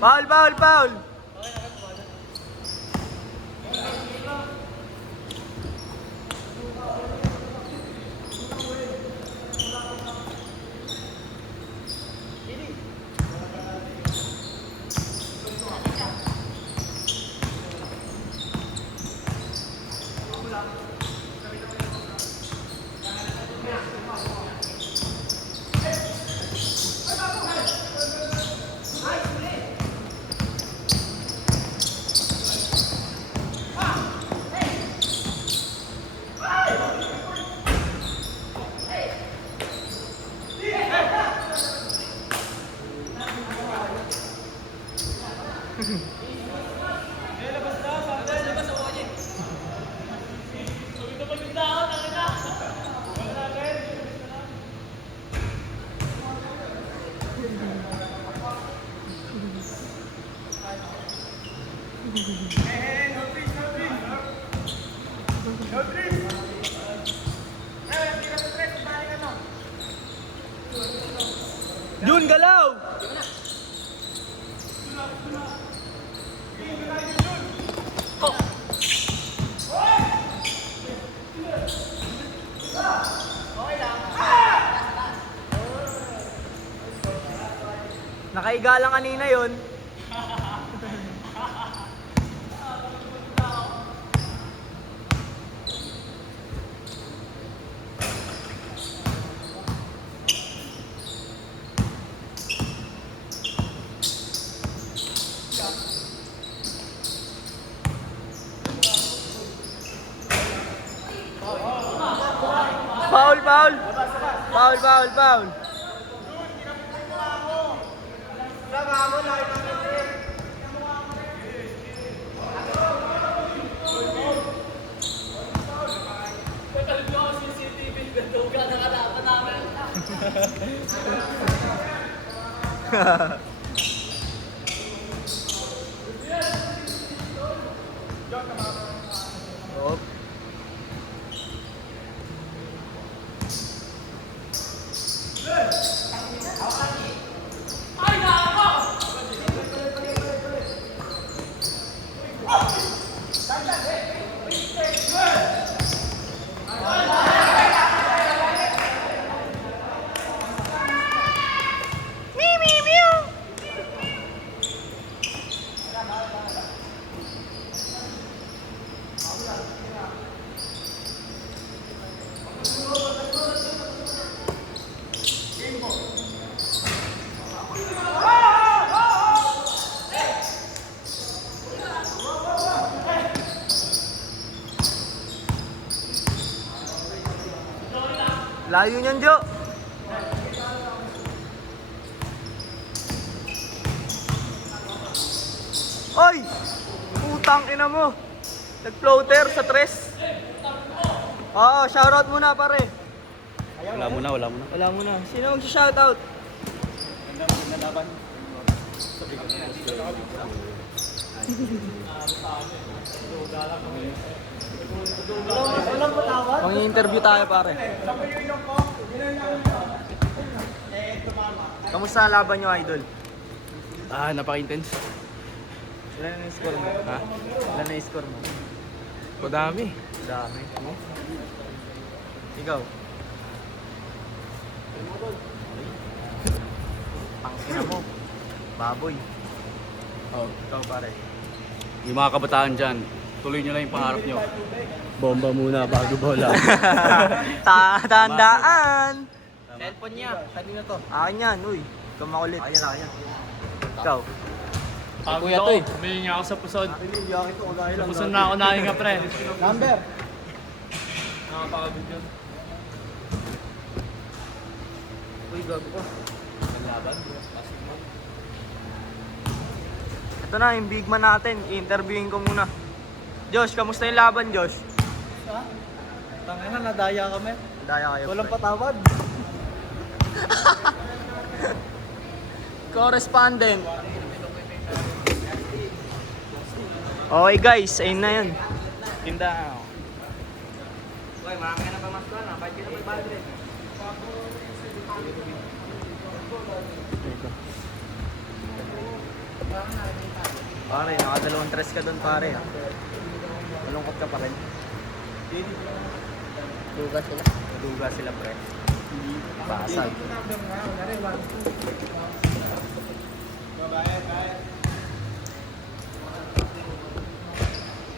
Foul, foul, foul! Jun, galaw! Nakaiga lang kanina yun. Foul, foul! Foul, foul, foul! Oh. Layo niyan, Jo. Oy! Putang ina mo. Nag-floater sa tres. Oo, shoutout muna pare. Wala muna. Wala muna. Sino ang shoutout? Nalaban. Walang patawad? Mang-interview tayo pare. Kamusta ang laban nyo, idol? Napaka-intense. Ilan na yung score mo? Ha? Ilan na yung score mo? Madami. Dami. Ikaw? Pangina mo. Baboy. Oh. Ikaw pare. Yung mga kabataan dyan, tuloy nyo lang yung pangarap nyo. Bomba muna bago bola. Tandaan! Cellphone niya, kanina to. Akin yan, uy. Ikaw makulit. Ayan. Ikaw. Kuya to eh. Humingi ako sa puson. Sa puson Sa na ako nahinga, pre. Number. Nakapagod yun. Uy, gago ko. Ito na, yung big man natin. I-interviewin ko muna. Josh, kamusta yung laban, Josh? Tangina, nadaya kami. Daya kayo. Walang pre. patawad. Correspondent. Okay guys, ayun na yun. Tinda. Okay, marami ka na pa mas na. Bakit ka na mag-budget? Pare, nakadalawang tres ka doon pare. Malungkot ka pa rin. Duga sila. Duga sila pre. Basag.